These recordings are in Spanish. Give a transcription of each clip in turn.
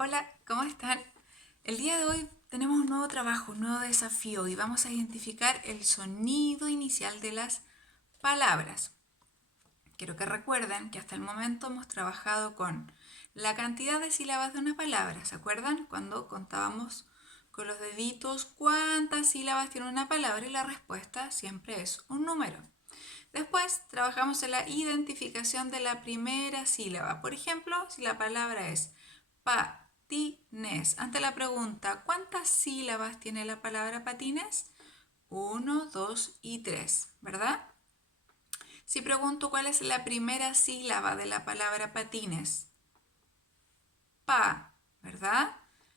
Hola, ¿cómo están? El día de hoy tenemos un nuevo trabajo, un nuevo desafío y vamos a identificar el sonido inicial de las palabras. Quiero que recuerden que hasta el momento hemos trabajado con la cantidad de sílabas de una palabra. ¿Se acuerdan? Cuando contábamos con los deditos cuántas sílabas tiene una palabra y la respuesta siempre es un número. Después trabajamos en la identificación de la primera sílaba. Por ejemplo, si la palabra es patines. Ante la pregunta, ¿cuántas sílabas tiene la palabra patines? 1, 2 y 3, ¿verdad? Si pregunto cuál es la primera sílaba de la palabra patines, pa, ¿verdad?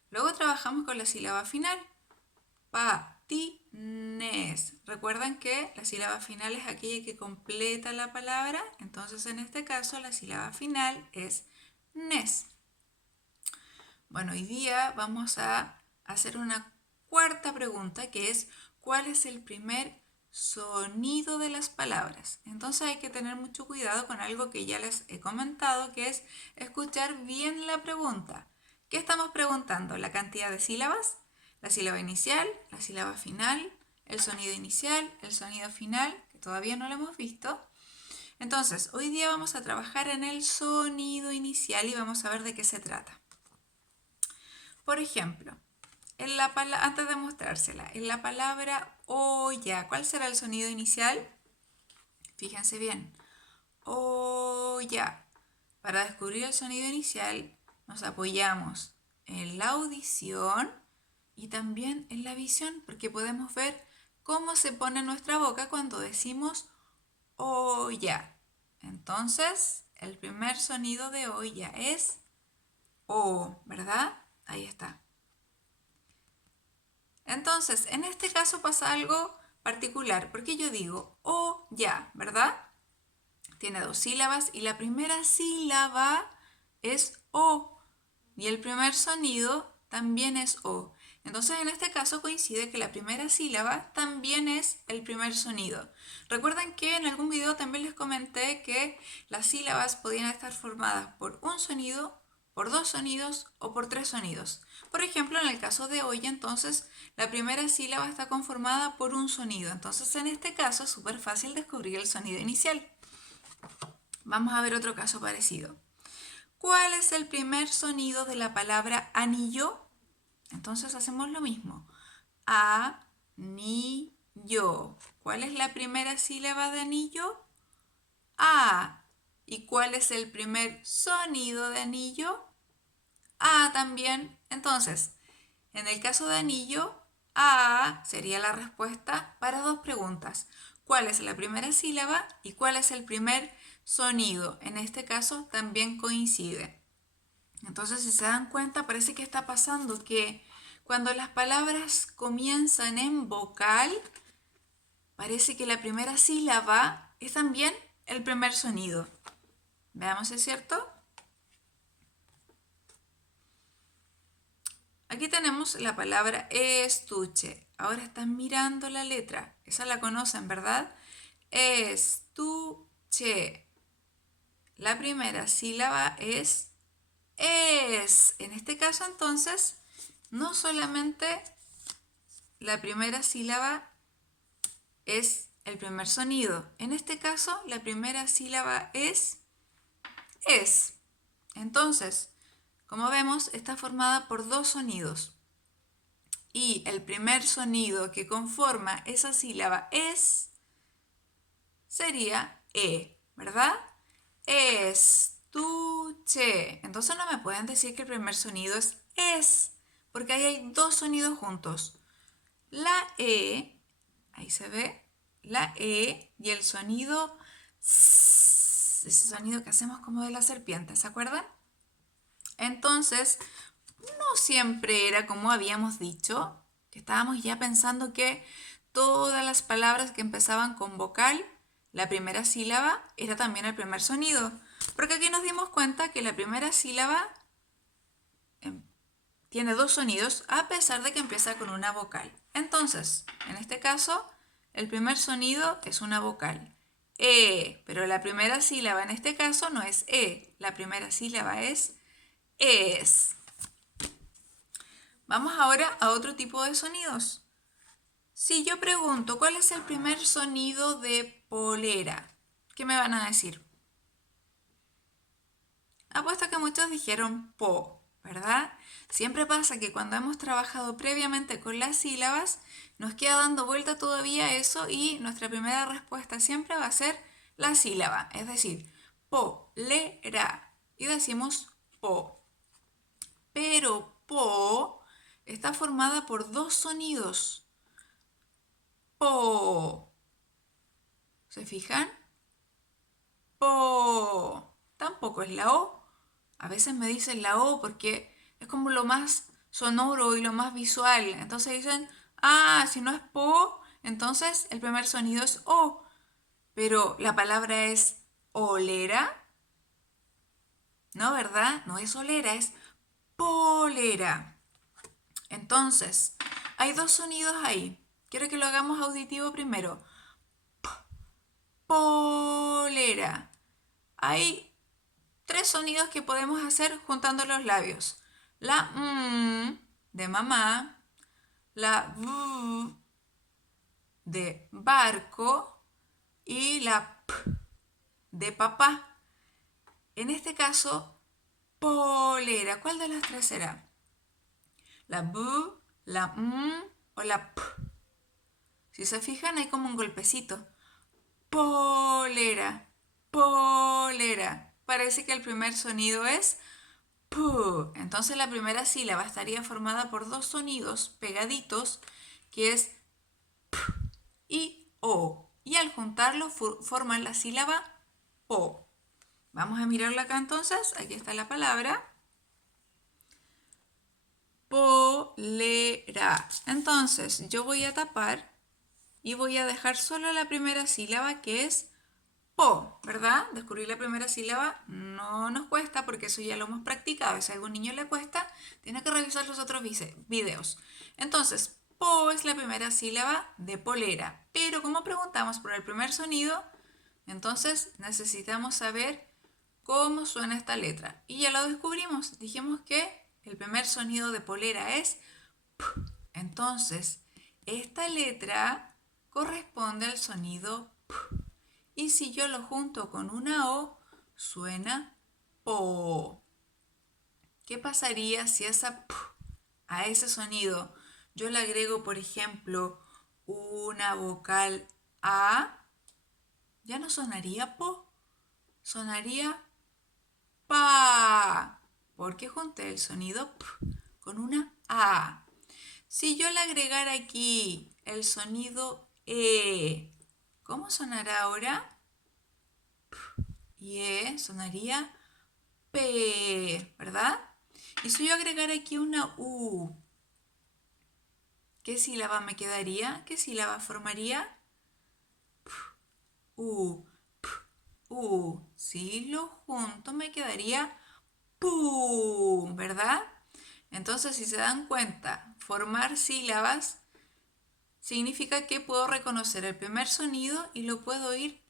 Luego trabajamos con la sílaba final, patines. Recuerdan que la sílaba final es aquella que completa la palabra, entonces en este caso la sílaba final es nes. Bueno, hoy día vamos a hacer una cuarta pregunta que es ¿cuál es el primer sonido de las palabras? Entonces hay que tener mucho cuidado con algo que ya les he comentado, que es escuchar bien la pregunta. ¿Qué estamos preguntando? ¿La cantidad de sílabas? ¿La sílaba inicial? ¿La sílaba final? ¿El sonido inicial? ¿El sonido final? Que todavía no lo hemos visto. Entonces, hoy día vamos a trabajar en el sonido inicial y vamos a ver de qué se trata. Por ejemplo, antes de mostrársela, en la palabra olla, ¿cuál será el sonido inicial? Fíjense bien, olla. Para descubrir el sonido inicial nos apoyamos en la audición y también en la visión, porque podemos ver cómo se pone nuestra boca cuando decimos olla. Entonces, el primer sonido de olla es O, ¿verdad? Ahí está. Entonces, en este caso pasa algo particular, porque yo digo o ya, ¿verdad? Tiene dos sílabas y la primera sílaba es o y el primer sonido también es o. Entonces, en este caso coincide que la primera sílaba también es el primer sonido. Recuerden que en algún video también les comenté que las sílabas podían estar formadas por un sonido, por dos sonidos o por tres sonidos. Por ejemplo, en el caso de olla, entonces, la primera sílaba está conformada por un sonido. Entonces, en este caso es súper fácil descubrir el sonido inicial. Vamos a ver otro caso parecido. ¿Cuál es el primer sonido de la palabra anillo? Entonces hacemos lo mismo. Anillo. ¿Cuál es la primera sílaba de anillo? A. ¿Y cuál es el primer sonido de anillo? A también. Entonces, en el caso de anillo, A sería la respuesta para dos preguntas. ¿Cuál es la primera sílaba y cuál es el primer sonido? En este caso también coincide. Entonces, si se dan cuenta, parece que está pasando que cuando las palabras comienzan en vocal, parece que la primera sílaba es también el primer sonido. Veamos si es cierto. Aquí tenemos la palabra estuche. Ahora están mirando la letra. Esa la conocen, ¿verdad? Estuche. La primera sílaba es. En este caso, entonces, no solamente la primera sílaba es el primer sonido. En este caso, la primera sílaba es. Entonces, como vemos, está formada por dos sonidos. Y el primer sonido que conforma esa sílaba sería ¿verdad? Estuche. Entonces no me pueden decir que el primer sonido es, porque ahí hay dos sonidos juntos. La ahí se ve, la y el sonido ese sonido que hacemos como de la serpiente, ¿se acuerdan? Entonces, no siempre era como habíamos dicho, que estábamos ya pensando que todas las palabras que empezaban con vocal, la primera sílaba era también el primer sonido. Porque aquí nos dimos cuenta que la primera sílaba tiene dos sonidos a pesar de que empieza con una vocal. Entonces, en este caso, el primer sonido es una vocal. Pero la primera sílaba en este caso no es la primera sílaba es. Vamos ahora a otro tipo de sonidos. Si yo pregunto, ¿cuál es el primer sonido de polera? ¿Qué me van a decir? Apuesto que muchos dijeron po, ¿verdad? Siempre pasa que cuando hemos trabajado previamente con las sílabas, nos queda dando vuelta todavía eso y nuestra primera respuesta siempre va a ser la sílaba, es decir, polera. Y decimos po. Pero po está formada por dos sonidos. Po. ¿Se fijan? Po. Tampoco es la O. A veces me dicen la O porque es como lo más sonoro y lo más visual. Entonces dicen, ah, si no es po, entonces el primer sonido es O. Pero la palabra es olera. No, ¿verdad? No es olera, es polera. Entonces, hay dos sonidos ahí. Quiero que lo hagamos auditivo primero. Polera. Hay tres sonidos que podemos hacer juntando los labios. La de mamá, la v de barco y la p de papá. En este caso, polera. ¿Cuál de las tres será? ¿La b, la o la p? Si se fijan, hay como un golpecito. Polera, polera. Parece que el primer sonido es pu. Entonces la primera sílaba estaría formada por dos sonidos pegaditos, que es p y o. Y al juntarlos forman la sílaba po. Vamos a mirarla acá entonces. Aquí está la palabra. Polera. Entonces yo voy a tapar y voy a dejar solo la primera sílaba, que es po, ¿verdad? Descubrir la primera sílaba no nos cuesta porque eso ya lo hemos practicado. Si a algún niño le cuesta, tiene que revisar los otros videos. Entonces, po es la primera sílaba de polera. Pero como preguntamos por el primer sonido, entonces necesitamos saber cómo suena esta letra. Y ya lo descubrimos. Dijimos que el primer sonido de polera es p. Entonces, esta letra corresponde al sonido p. Y si yo lo junto con una O, suena po. ¿Qué pasaría si a ese sonido yo le agrego, por ejemplo, una vocal A? Ya no sonaría po, sonaría pa, porque junté el sonido p con una A. Si yo le agregara aquí el sonido E, ¿cómo sonará ahora? Y E sonaría P, ¿verdad? Y si yo agregara aquí una U, ¿qué sílaba me quedaría? ¿Qué sílaba formaría? U, U. Si lo junto me quedaría pu, ¿verdad? Entonces, si se dan cuenta, formar sílabas significa que puedo reconocer el primer sonido y lo puedo ir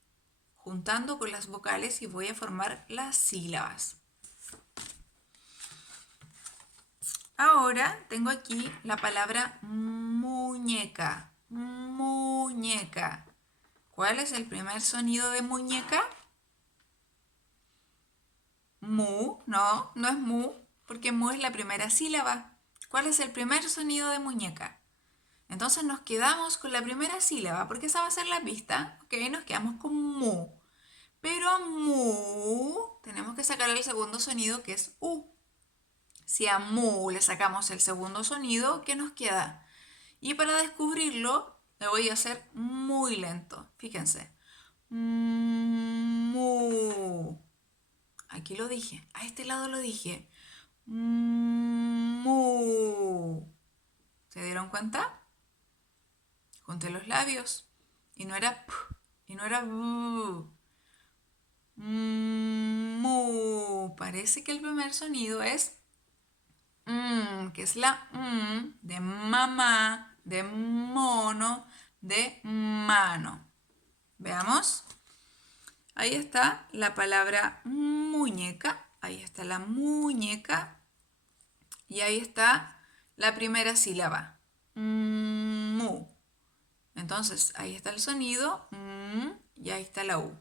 juntando con las vocales y voy a formar las sílabas. Ahora tengo aquí la palabra muñeca. Muñeca. ¿Cuál es el primer sonido de muñeca? Mu. No, no es mu, porque mu es la primera sílaba. ¿Cuál es el primer sonido de muñeca? Entonces nos quedamos con la primera sílaba, porque esa va a ser la pista. Ok, nos quedamos con mu. Pero a mu tenemos que sacar el segundo sonido, que es u. Si a mu le sacamos el segundo sonido, ¿qué nos queda? Y para descubrirlo, lo voy a hacer muy lento. Fíjense. Mu. Aquí lo dije. A este lado lo dije. Mu. ¿Se dieron cuenta? Junté los labios. Y no era p, y no era b. Mu. Parece que el primer sonido es que es la de mamá, de mono, de mano. Veamos. Ahí está la palabra muñeca. Ahí está la muñeca. Y ahí está la primera sílaba. Mu. Entonces, ahí está el sonido y ahí está la U.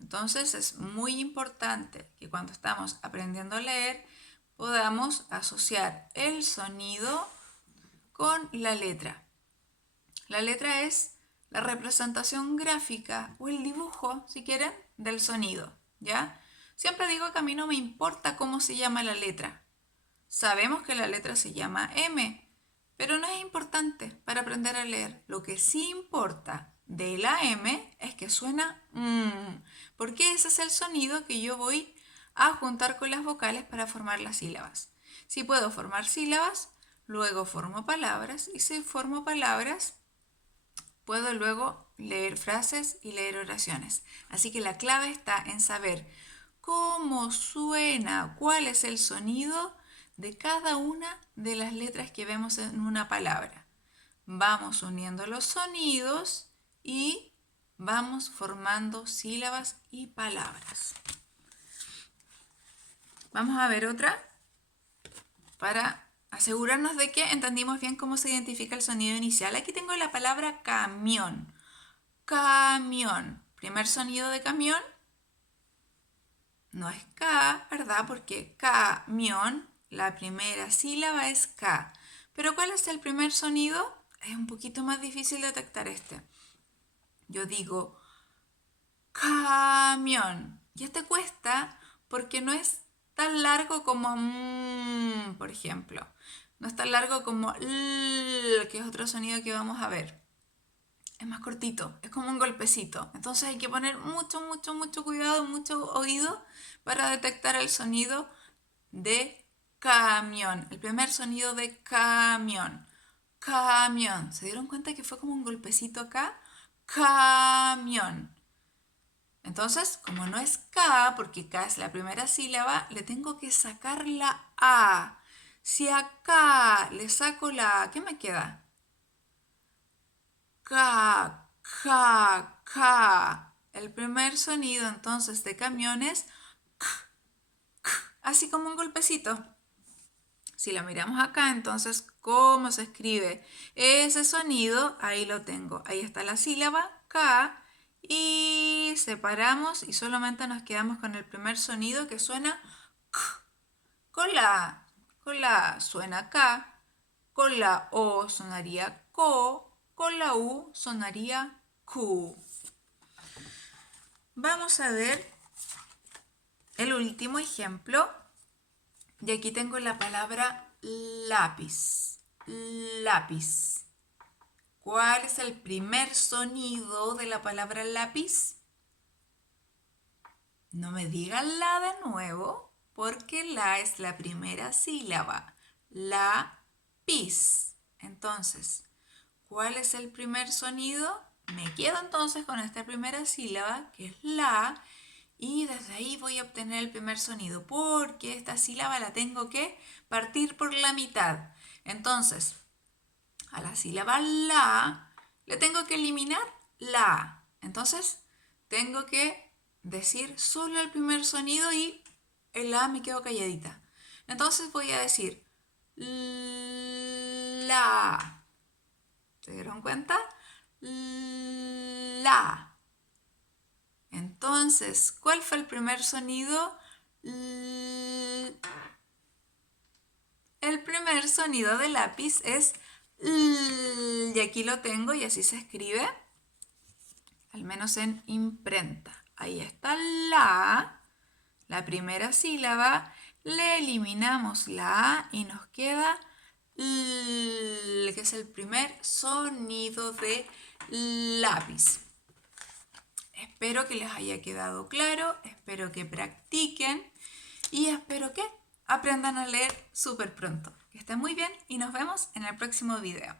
Entonces, es muy importante que cuando estamos aprendiendo a leer podamos asociar el sonido con la letra. La letra es la representación gráfica o el dibujo, si quieren, del sonido, ¿ya? Siempre digo que a mí no me importa cómo se llama la letra. Sabemos que la letra se llama M, pero no es importante para aprender a leer. Lo que sí importa de la M es que suena porque ese es el sonido que yo voy a juntar con las vocales para formar las sílabas. Si puedo formar sílabas, luego formo palabras, y si formo palabras, puedo luego leer frases y leer oraciones. Así que la clave está en saber cómo suena, cuál es el sonido de cada una de las letras que vemos en una palabra. Vamos uniendo los sonidos y vamos formando sílabas y palabras. Vamos a ver otra para asegurarnos de que entendimos bien cómo se identifica el sonido inicial. Aquí tengo la palabra camión. Camión. Primer sonido de camión. No es K, ¿verdad? Porque camión, la primera sílaba es K. Pero ¿cuál es el primer sonido? Es un poquito más difícil detectar este. Yo digo camión. Y este cuesta porque no es tan largo como por ejemplo. No es tan largo como que es otro sonido que vamos a ver. Es más cortito, es como un golpecito. Entonces hay que poner mucho cuidado, mucho oído para detectar el sonido de camión. El primer sonido de camión. Camión. ¿Se dieron cuenta que fue como un golpecito acá? Camión. Entonces, como no es K, porque K es la primera sílaba, le tengo que sacar la A. Si acá le saco la A, ¿qué me queda? K, K, K. El primer sonido entonces de camión es K, K, así como un golpecito. Si la miramos acá, entonces, ¿cómo se escribe ese sonido? Ahí lo tengo. Ahí está la sílaba K y separamos y solamente nos quedamos con el primer sonido que suena K. Con la A suena K, con la O sonaría KO, con la U sonaría Q. Vamos a ver el último ejemplo. Y aquí tengo la palabra lápiz. Lápiz. ¿Cuál es el primer sonido de la palabra lápiz? No me digan la de nuevo, porque la es la primera sílaba. Lápiz. Entonces, ¿cuál es el primer sonido? Me quedo entonces con esta primera sílaba, que es la, y desde ahí voy a obtener el primer sonido, porque esta sílaba la tengo que partir por la mitad. Entonces, a la sílaba la le tengo que eliminar la A. Entonces, tengo que decir solo el primer sonido y el A me quedo calladita. Entonces voy a decir la. ¿Se dieron cuenta? La. Entonces, ¿cuál fue el primer sonido? El primer sonido de lápiz es y aquí lo tengo y así se escribe, al menos en imprenta. Ahí está la primera sílaba, le eliminamos la A y nos queda que es el primer sonido de lápiz. Espero que les haya quedado claro, espero que practiquen y espero que aprendan a leer súper pronto. Que estén muy bien y nos vemos en el próximo video.